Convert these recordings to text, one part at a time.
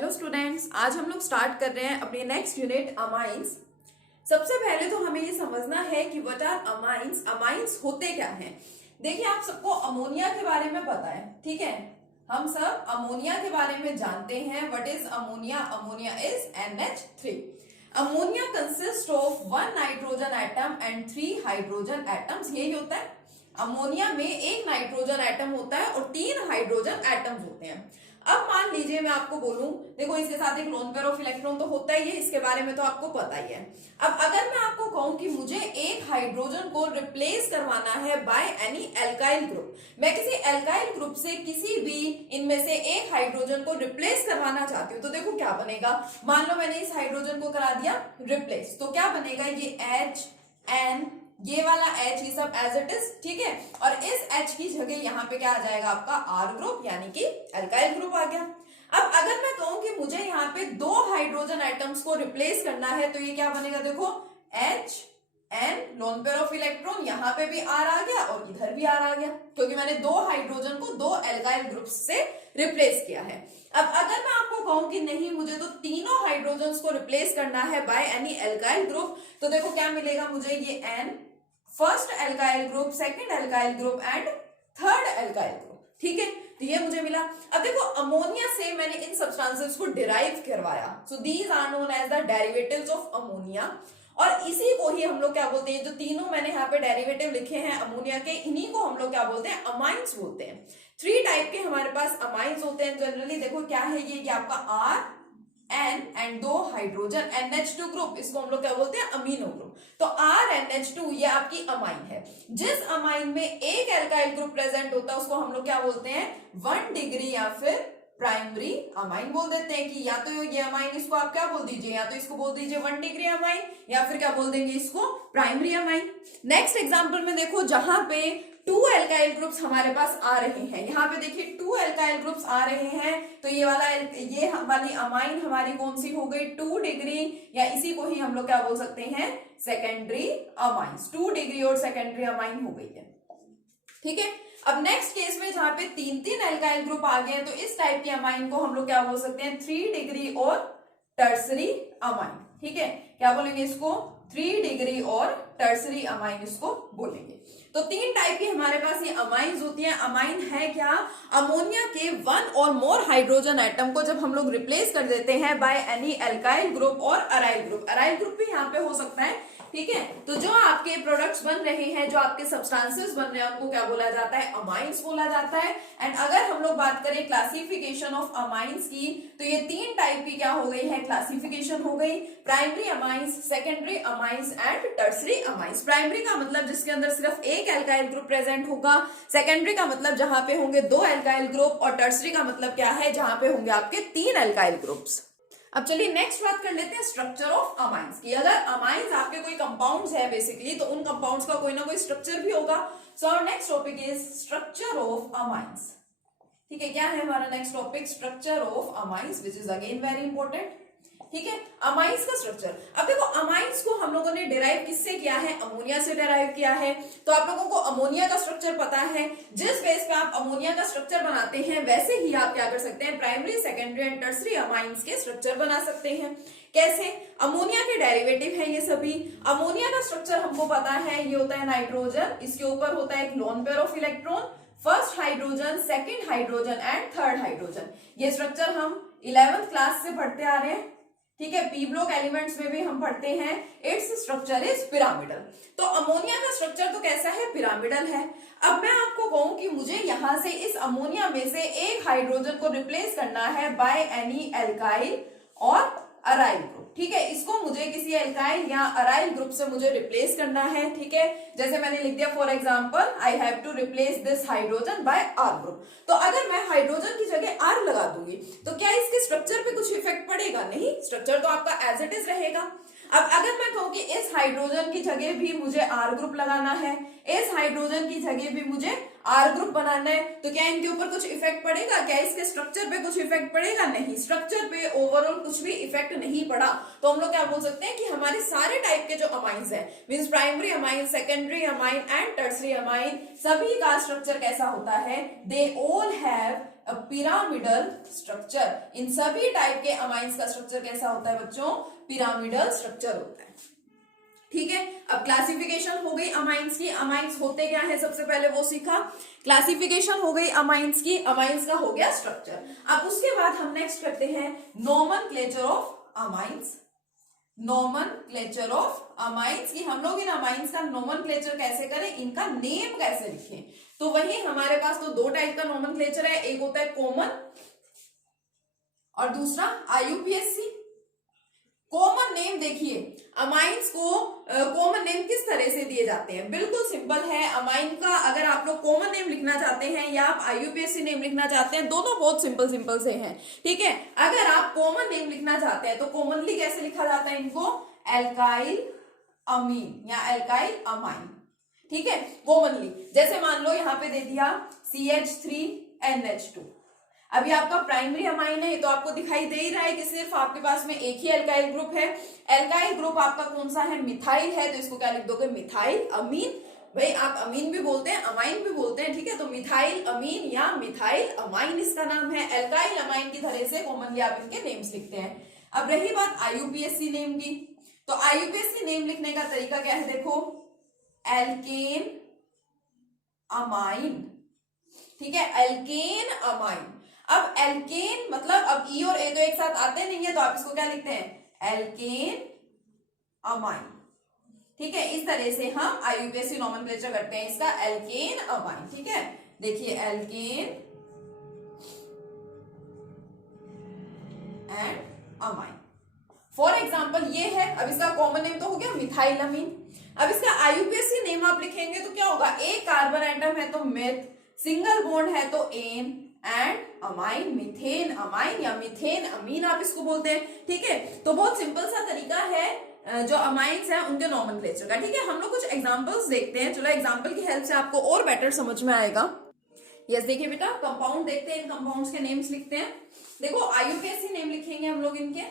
Hello students, आज हम लोग स्टार्ट कर रहे हैं अपनी नेक्स्ट यूनिट अमाइंस। सबसे पहले तो हमें ये समझना है कि व्हाट आर अमाइंस, अमाइंस होते क्या हैं। देखिए, आप सबको अमोनिया के बारे में पता है, ठीक है। हम सब अमोनिया के बारे में जानते हैं। What is ammonia? Ammonia is NH3। Ammonia consist of 1 nitrogen atom and 3 hydrogen atoms. यही होता है अमोनिया में, एक नाइट्रोजन एटम होता है और 3 हाइड्रोजन एटम्स होते हैं। अब मान लीजिए मैं आपको बोलूं, देखो इसके साथ एक लोन पेयर ऑफ इलेक्ट्रॉन तो होता ही है, इसके बारे में तो आपको पता ही है। अब अगर मैं आपको कहूं कि मुझे एक हाइड्रोजन को रिप्लेस करवाना है बाय एनी एल्काइल ग्रुप, मैं किसी एल्काइल ग्रुप से किसी भी इनमें से एक हाइड्रोजन को रिप्लेस करवाना चाहती हूँ, तो देखो क्या बनेगा। मान लो मैंने इस हाइड्रोजन को करा दिया रिप्लेस, तो क्या बनेगा, ये H N, ये वाला H, ये सब एज इट इज, ठीक है। और इस H की जगह यहाँ पे क्या आ जाएगा, आपका R ग्रुप, यानी कि एल्काइल ग्रुप आ गया। अब अगर मैं कहूं कि मुझे यहाँ पे 2 हाइड्रोजन एटम्स को रिप्लेस करना है, तो ये क्या बनेगा, देखो H N, lone pair of electron, यहाँ पे भी R आ गया और इधर भी R आ गया, क्योंकि मैंने 2 हाइड्रोजन को 2 एल्काइल ग्रुप से रिप्लेस किया है। अब अगर मैं आपको कहूं कि नहीं, मुझे तो तीनों हाइड्रोजन को रिप्लेस करना है बाय एनी एल्काइल ग्रुप, तो देखो क्या मिलेगा मुझे, ये N, first alkyl group, second alkyl group and third alkyl group, ठीक है। तो ये मुझे मिला। अब देखो, अमोनिया से मैंने इन सब्सटेंसेस को डिराइव करवाया, so these are known as the derivatives of ammonia. और इसी को ही हम लोग क्या बोलते हैं, जो तीनों मैंने यहाँ पे डेरिवेटिव लिखे हैं अमोनिया के, इन्हीं को हम लोग क्या बोलते हैं, अमाइंस बोलते हैं। 3 टाइप के हमारे पास अमाइंस होते हैं जनरली। देखो क्या है, ये आपका R N and 2 hydrogen NH2 group, इसको हम लोग क्या बोलते हैं, अमीनो ग्रुप। तो RNH2 ये आपकी अमाइन है। जिस अमाइन में एक एल्काइल ग्रुप प्रेजेंट होता है उसको हम लोग क्या बोलते हैं, 1 डिग्री या फिर प्राइमरी अमाइन बोल देते हैं। कि या तो ये अमाइन, इसको आप क्या बोल दीजिए, या तो इसको बोल दीजिए 1 डिग्री अमाइन, या फिर क्या बोल देंगे इसको, प्राइमरी अमाइन। नेक्स्ट एग्जांपल में देखो, जहां पे 2 एल्काइल ग्रुप्स हमारे पास आ रहे हैं, यहाँ पे देखिए 2 एल्काइल ग्रुप्स आ रहे हैं, तो ये वाली अमाइन हमारी कौन सी हो गई, 2 डिग्री, या इसी को ही हम लोग क्या बोल सकते हैं, सेकेंडरी अमाइंस। 2 डिग्री और सेकेंडरी अमाइन हो गई है, ठीक है। अब नेक्स्ट केस में जहां पे 3 एल्काइल ग्रुप आ गए हैं, तो इस टाइप के अमाइन को हम लोग क्या बोल सकते हैं, 3 डिग्री और टर्सरी अमाइन, ठीक है। क्या बोलेंगे इसको, 3 डिग्री और टर्सरी अमाइन इसको बोलेंगे। तो 3 टाइप की हमारे पास ये अमाइंस होती हैं। अमाइन है क्या, अमोनिया के 1 और मोर हाइड्रोजन एटम को जब हम लोग रिप्लेस कर देते हैं बाय एनी एल्काइल ग्रुप और अराइल ग्रुप। अराइल ग्रुप भी यहाँ पे हो सकता है, ठीक है। तो जो आपके प्रोडक्ट्स बन रहे हैं, जो आपके सब्सटेंसेस बन रहे हैं, उनको क्या बोला जाता है, अमाइंस बोला जाता है। एंड अगर हम लोग बात करें क्लासिफिकेशन ऑफ अमाइंस की, तो ये 3 टाइप की क्या हो गई है, क्लासिफिकेशन हो गई, primary amines, secondary amines and tertiary amines. Primary का मतलब जिसके अंदर सिर्फ एक एल्काइल ग्रुप प्रेजेंट होगा, सेकेंडरी का मतलब जहां पे होंगे 2 एल्काइल ग्रुप, और टर्सरी का मतलब क्या है, जहां पे होंगे आपके 3 एल्काइल ग्रुप्स। अब चलिए नेक्स्ट बात कर लेते हैं स्ट्रक्चर ऑफ अमाइंस की। अगर अमाइंस आपके कोई कंपाउंड्स है बेसिकली, तो उन कंपाउंड्स का कोई ना कोई स्ट्रक्चर भी होगा। So our next topic is structure of amines, ठीक है। क्या है हमारा next topic, structure of amines, which is again very important, ठीक है। अमाइंस का स्ट्रक्चर, अब देखो अमाइंस को हम लोगों ने डिराइव किससे किया है, अमोनिया से डिराइव किया है। तो आप लोगों को अमोनिया का स्ट्रक्चर पता है। जिस बेस पे आप अमोनिया का स्ट्रक्चर बनाते हैं, वैसे ही आप क्या कर सकते हैं, primary, secondary and tertiary amines के स्ट्रक्चर बना सकते हैं। कैसे, अमोनिया के डेरिवेटिव है ये सभी। अमोनिया का स्ट्रक्चर हमको पता है, ये होता है नाइट्रोजन, इसके ऊपर होता है एक lone pair of electron, first hydrogen, second hydrogen and third hydrogen. ये स्ट्रक्चर हम 11th क्लास से पढ़ते आ रहे हैं, ठीक है। पी ब्लॉक एलिमेंट्स में भी हम पढ़ते हैं, इट्स स्ट्रक्चर इज पिरामिडल। तो अमोनिया का स्ट्रक्चर तो कैसा है, पिरामिडल है। अब मैं आपको कहूं कि मुझे यहां से इस अमोनिया में से एक हाइड्रोजन को रिप्लेस करना है बाय एनी एल्काइल और अराइल ग्रुप, ठीक है। इसको मुझे किसी एल्काइल या अराइल ग्रुप से मुझे रिप्लेस करना है, ठीक है। जैसे मैंने लिख दिया, for example I have to replace this hydrogen by R group. तो अगर मैं हाइड्रोजन की जगह R लगा दूंगी, तो क्या इसके स्ट्रक्चर पे कुछ इफेक्ट पड़ेगा, नहीं, स्ट्रक्चर तो आपका एज इट इज रहेगा। अब अगर मैं कहूं कि इस हाइड्रोजन की जगह भी मुझे R ग्रुप लगाना है, इस हाइड्रोजन की जगह भी मुझे आर ग्रुप बनाना है, तो क्या इनके ऊपर कुछ इफेक्ट पड़ेगा? क्या इसके स्ट्रक्चर पे कुछ इफेक्ट पड़ेगा? नहीं, स्ट्रक्चर पे ओवरऑल कुछ भी इफेक्ट नहीं पड़ा। तो हम लोग क्या बोल सकते हैं कि हमारे सारे टाइप के जो अमाइंस है, means primary amine, secondary amine and tertiary amine, सभी का स्ट्रक्चर कैसा होता है? They all have a pyramidal structure. इन सभी टाइप के अमाइंस का स्ट्रक्चर कैसा होता है बच्चों? पिरामिडल स्ट्रक्चर होता है। ठीक है, अब क्लासिफिकेशन हो गई अमाइंस की। अमाइंस होते क्या है सबसे पहले वो सीखा, क्लासिफिकेशन हो गई अमाइंस की, अमाइंस का हो गया स्ट्रक्चर। अब उसके बाद हम नेक्स्ट करते हैं nomenclature of amines. Nomenclature of amines की हम लोग इन अमाइंस का नोमेनक्लेचर कैसे करें, इनका नेम कैसे लिखें। तो वही हमारे पास तो दो टाइप का नोमेनक्लेचर है, एक होता है कॉमन और दूसरा IUPAC। कॉमन नेम देखिए, अमाइंस को कॉमन नेम किस तरह से दिए जाते हैं? बिल्कुल सिंपल है। अमाइन का अगर आप लोग कॉमन नेम लिखना चाहते हैं या आप IUPAC नेम लिखना चाहते हैं, दोनों बहुत सिंपल से हैं। ठीक है, अगर आप कॉमन नेम लिखना चाहते हैं तो कॉमनली कैसे लिखा जाता है इनको? एल्काइल अमीन या एल्काइल अमाइन। ठीक है, कॉमनली जैसे मान लो यहाँ पे दे दिया CH3NH2। अभी आपका प्राइमरी अमाइन है, तो आपको दिखाई दे ही रहा है कि सिर्फ आपके पास में एक ही एल्काइल ग्रुप है। एल्काइल ग्रुप आपका कौन सा है? मिथाइल है, तो इसको क्या लिख दोगे? मिथाइल अमीन। भाई आप अमीन भी बोलते हैं, अमाइन भी बोलते हैं, ठीक है, तो मिथाइल अमीन या मिथाइल अमाइन इसका नाम है। एल्काइल अमाइन की तरह से कॉमनली आप इनके नेम्स लिखते हैं। अब रही बात IUPAC नेम की, तो IUPAC नेम लिखने का तरीका क्या है? देखो, एल्केन अमाइन। ठीक है, एल्केन अमाइन। अब एल्केन मतलब अब ई और ए तो एक साथ आते नहीं है, तो आप इसको क्या लिखते हैं? Alkane amine. ठीक है, इस तरह से हम IUPAC नोमेनक्लेचर करते हैं इसका, एल्केन अमाइन। ठीक है, देखिए alkene and amine. For example ये है, अब इसका कॉमन नेम तो हो गया मिथाइल अमीन। अब इसका IUPAC नेम आप लिखेंगे तो क्या होगा? एक कार्बन एटम है तो मेथ, सिंगल बॉन्ड है तो N, and amine methane amine या मीथेन अमीन आप इसको बोलते हैं। ठीक है, तो बहुत सिंपल सा तरीका है जो अमाइंस हैं उनके नोमेनक्लेचर का। ठीक है, हम लोग कुछ एग्जांपल्स देखते हैं। चलो एग्जांपल की हेल्प से आपको और बेटर समझ में आएगा। यस, देखिए बेटा, कंपाउंड देखते हैं, इन कंपाउंड्स के नेम्स लिखते हैं। देखो IUPAC नेम लिखेंगे हम लोग इनके।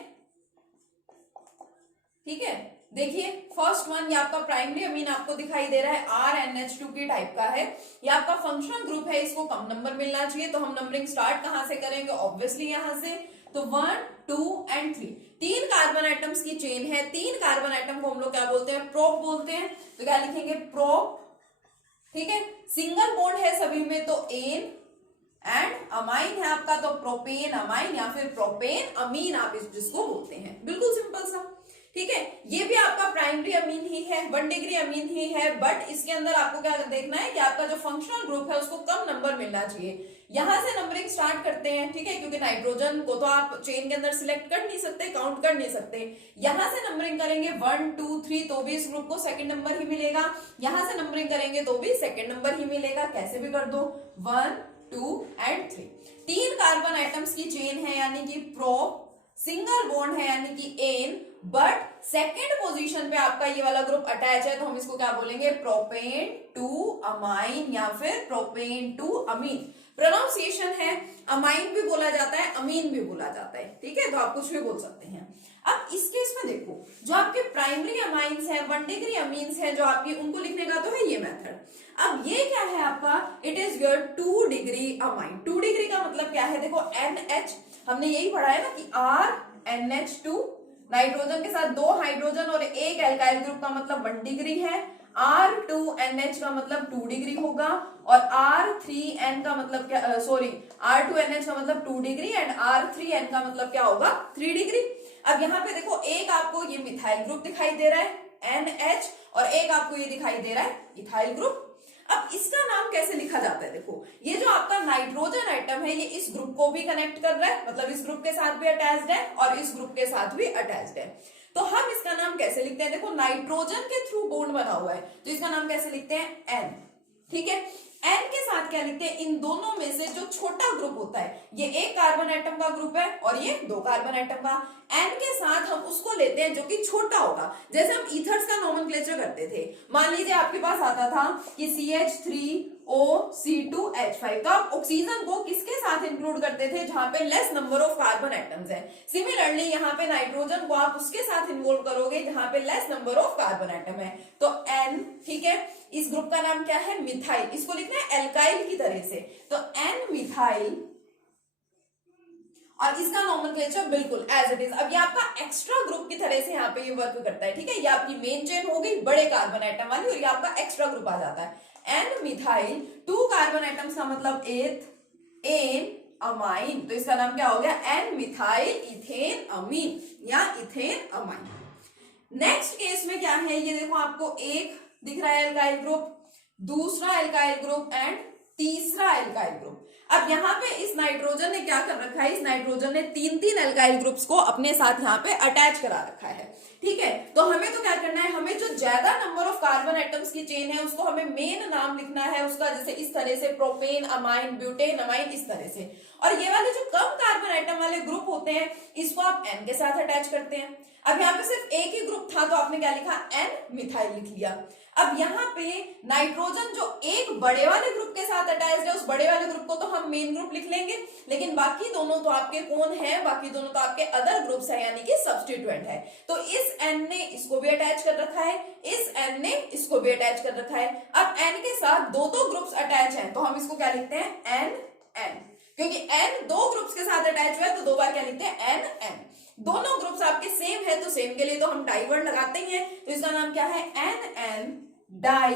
ठीक है, देखिए फर्स्ट वन, ये आपका प्राइमरी अमीन आपको दिखाई दे रहा है, RNH2 की टाइप का है। ये आपका फंक्शनल ग्रुप है, इसको कम नंबर मिलना चाहिए, तो हम नंबरिंग स्टार्ट कहां से करेंगे? ऑब्वियसली यहां से। तो 1, 2 एंड 3, 3 कार्बन एटम्स की चेन है। 3 कार्बन एटम को हम लोग क्या बोलते हैं? प्रोप बोलते हैं। तो क्या लिखेंगे? प्रोप। ठीक है, सिंगल बॉन्ड है सभी में तो एन, एंड अमाइन है आपका तो प्रोपेन अमाइन या फिर प्रोपेन अमीन आप जिसको बोलते हैं। बिल्कुल सिंपल सा। ठीक है, ये भी आपका प्राइमरी अमीन ही है, 1 डिग्री अमीन ही है, बट इसके अंदर आपको क्या देखना है कि आपका जो फंक्शनल ग्रुप है उसको कम नंबर मिलना चाहिए। यहां से नंबरिंग स्टार्ट करते हैं। ठीक है, क्योंकि नाइट्रोजन को तो आप चेन के अंदर सिलेक्ट कर नहीं सकते, काउंट कर नहीं सकते। यहां से नंबरिंग करेंगे 1, 2, 3 तो भी इस ग्रुप को सेकंड नंबर ही मिलेगा। यहां से नंबरिंग करेंगे तो भी सेकंड नंबर ही मिलेगा। कैसे भी कर दो, 1, 2 एंड 3। 3 कार्बन एटम्स की चेन है यानी कि प्रोप, सिंगल बॉन्ड है यानी कि एन, बट सेकेंड पोजीशन पे आपका ये वाला ग्रुप अटैच है, तो हम इसको क्या बोलेंगे? प्रोपेन टू अमाइन या फिर प्रोपेन टू अमीन। प्रोनाउंसिएशन है, अमाइन भी बोला जाता है, अमीन भी बोला जाता है। ठीक है, तो आप कुछ भी बोल सकते हैं। अब इस केस में देखो, जो आपके प्राइमरी अमाइंस हैं, 1 डिग्री अमीन्स हैं जो आपकी, उनको लिखने का तो है ये मेथड। अब ये क्या है आपका? It is your 2 degree amine. 2 degree का मतलब क्या है? देखो NH, हमने यही पढ़ा है ना कि RNH2, नाइट्रोजन के साथ 2 हाइड्रोजन और एक एल्काइल ग्रुप का मतलब 1 डिग्री है। R2NH का मतलब 2 डिग्री होगा, और R3N का मतलब क्या, R2NH का मतलब 2 डिग्री एंड R3N का मतलब क्या होगा? 3 डिग्री। अब यहाँ पे देखो, एक आपको ये मिथाइल ग्रुप दिखाई दे रहा है NH, और एक आपको ये दिखाई दे रहा है इथाइल ग्रुप। अब इसका नाम कैसे लिखा जाता है? देखो, ये जो आपका नाइट्रोजन आइटम है ये इस ग्रुप को भी कनेक्ट कर रहा है, मतलब इस ग्रुप के साथ भी अटैच्ड है और इस ग्रुप के साथ भी अटैच्ड है। तो हम इसका नाम कैसे लिखते हैं? देखो, नाइट्रोजन के थ्रू बॉन्ड बना हुआ है, तो इसका नाम कैसे लिखते हैं? N। ठीक है, एन के साथ क्या लिखते हैं, इन दोनों में से जो छोटा ग्रुप होता है, ये एक कार्बन एटम का ग्रुप है और ये दो कार्बन एटम का, एन के साथ हम उसको लेते हैं जो कि छोटा होगा। जैसे हम ईथर्स का नोमेनक्लेचर करते थे, मान लीजिए आपके पास आता था कि CH3O C2H5, तो आप ऑक्सीजन को किसके साथ इंक्लूड करते थे, जहां पे less number of carbon atoms है। सिमिलरली यहाँ पे नाइट्रोजन को आप उसके साथ इन्वॉल्व करोगे जहां पे less number of carbon atom है, तो एन, ठीक है। इस ग्रुप का नाम क्या है, मिथाइल, इसको लिखना है एल्काइल की तरह से, तो एन मिथाइल, और इसका नोमेनक्लेचर बिल्कुल एज इट इज। अब ये आपका एक्स्ट्रा ग्रुप की तरह से यहाँ पे ये वर्क करता है, ठीक है। ये आपकी मेन चेन हो गई बड़े कार्बन एटम वाली, और ये आपका एक्स्ट्रा ग्रुप आ जाता है। एन मिथाइल, 2 कार्बन एटम्स का मतलब एथ एन अमाइन, तो इसका नाम क्या हो गया, एन मिथाइल इथेन अमीन या इथेन अमाइन। नेक्स्ट केस में क्या है, ये देखो आपको एक दिख रहा है एल्काइल ग्रुप, दूसरा एल्काइल ग्रुप एंड तीसरा एल्काइल ग्रुप। अब यहाँ पे इस नाइट्रोजन ने क्या कर रखा है, इस नाइट्रोजन ने 3 एल्काइल ग्रुप्स को अपने साथ यहाँ पे अटैच करा रखा है, ठीक है। तो हमें तो क्या करना है, हमें जो ज्यादा नंबर ऑफ कार्बन एटम्स की चेन है उसको हमें मेन नाम लिखना है उसका, जैसे इस तरह से प्रोपेन अमाइन, ब्यूटेन अमाइन, इस तरह से। और ये वाले जो कम कार्बन एटम वाले ग्रुप होते हैं इसको आप एन के साथ अटैच करते हैं। अब यहाँ पे सिर्फ एक ही ग्रुप था तो आपने क्या लिखा, एन मिथाइल लिख लिया। अब यहाँ पे नाइट्रोजन जो एक बड़े वाले ग्रुप के साथ अटैच्ड है, उस बड़े वाले ग्रुप को तो हम मेन ग्रुप लिख लेंगे, लेकिन बाकी दोनों तो आपके कौन है, बाकी दोनों तो आपके अदर ग्रुप्स है, यानी कि सब्स्टिट्यूएंट है। तो इस एन ने इसको भी अटैच कर रखा है, इस एन ने इसको भी अटैच कर रखा है। अब एन के साथ दो ग्रुप्स अटैच हैं, तो हम इसको क्या लिखते हैं, एन एन, क्योंकि एन 2 ग्रुप्स के साथ अटैच हुआ है तो 2 बार क्या लिखते हैं, एन एन। दोनों ग्रुप्स आपके सेम है तो सेम के लिए तो हम डाई वर्ड लगाते ही हैं, तो इसका नाम क्या है, N N di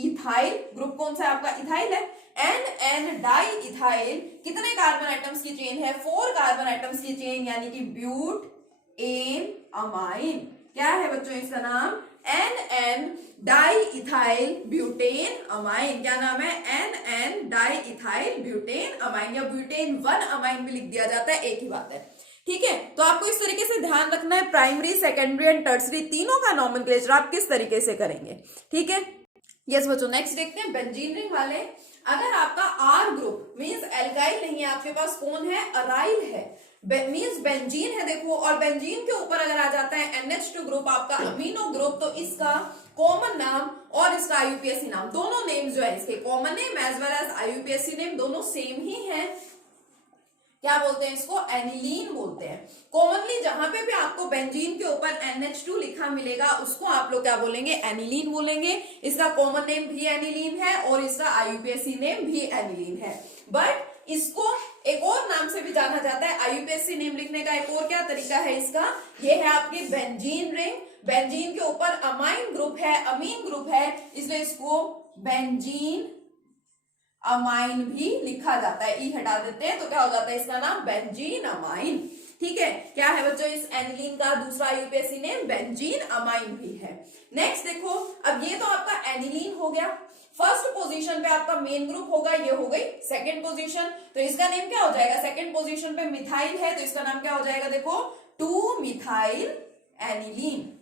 ethyl. Group कौन सा है आपका, इथाइल है। एन एन डाई इथाइल, कितने कार्बन एटम्स की चेन है, 4 कार्बन एटम्स की चेन, यानी कि ब्यूट एन अमाइन। क्या है बच्चों इसका नाम, N N diethyl butane amine. क्या नाम है, N N diethyl butane amine, या ब्यूटेन 1 अमाइन भी लिख दिया जाता है, एक ही बात है, ठीक है। तो आपको इस तरीके से ध्यान रखना है, प्राइमरी, सेकेंडरी एंड टर्सरी तीनों का नोमेनक्लेचर आप किस तरीके से करेंगे, ठीक है। यस बच्चों, नेक्स्ट देखते हैं बेंजीन रिंग वाले। अगर आपका आर ग्रुप मींस एल्काइल नहीं है, आपके पास कौन है, अराइल है, मींस बेंजीन है देखो, और बेंजीन के ऊपर अगर आ जाता है NH2 ग्रुप आपका अमीनो ग्रुप, तो इसका कॉमन नाम और इसका IUPAC नाम, दोनों नेम जो है इसके common name as well as IUPAC name दोनों सेम ही है। क्या बोलते हैं इसको, एनिलीन बोलते हैं। कॉमनली जहां पे भी आपको बेंजीन के ऊपर NH2 लिखा मिलेगा उसको आप लोग क्या बोलेंगे, एनिलीन बोलेंगे। इसका कॉमन नेम भी एनिलीन है और इसका IUPAC नेम भी एनिलीन है, बट इसको एक और नाम से भी जाना जाता है। IUPAC नेम लिखने का एक और क्या तरीका है इसका, ये है आपकी बेंजीन रिंग। बेंजीन के ऊपर अमाइन ग्रुप है, अमीन ग्रुप है, इसलिए इसको बेंजीन अमाइन भी लिखा जाता है, ई हटा देते हैं तो क्या हो जाता है इसका नाम, बेंजीन अमाइन, ठीक है। क्या है बच्चों इस एनिलीन का दूसरा IUPAC नेम, बेंजीन अमाइन भी है। नेक्स्ट देखो, अब ये तो आपका एनिलीन हो गया, फर्स्ट पोजीशन पे आपका मेन ग्रुप होगा, ये हो गई सेकंड पोजीशन, तो इसका नेम क्या हो जाएगा, सेकंड पोजीशन पे मिथाइल है तो इसका नाम क्या हो जाएगा, देखो 2 मिथाइल एनिलीन,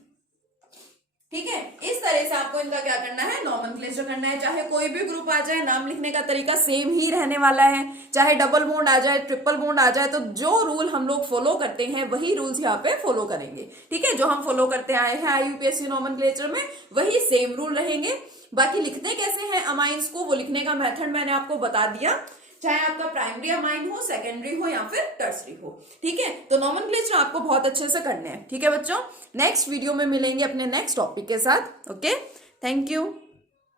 ठीक है। इस तरह से आपको इनका क्या करना है, नोमेनक्लेचर करना है। चाहे कोई भी ग्रुप आ जाए, नाम लिखने का तरीका सेम ही रहने वाला है, चाहे डबल बॉन्ड आ जाए, ट्रिपल बॉन्ड आ जाए, तो जो रूल हम लोग फॉलो करते हैं वही रूल्स यहाँ पे फॉलो करेंगे, ठीक है। जो हम फॉलो करते आए हैं IUPAC नोमेनक्लेचर में वही सेम रूल रहेंगे। बाकी लिखते कैसे हैं अमाइंस को, वो लिखने का मेथड मैंने आपको बता दिया, चाहे आपका प्राइमरी अमाइन हो, सेकेंडरी हो या फिर टर्सरी हो, ठीक है। तो नोमेनक्लेचर आपको बहुत अच्छे से करने हैं, ठीक है बच्चों। नेक्स्ट वीडियो में मिलेंगे अपने नेक्स्ट टॉपिक के साथ, ओके, थैंक यू।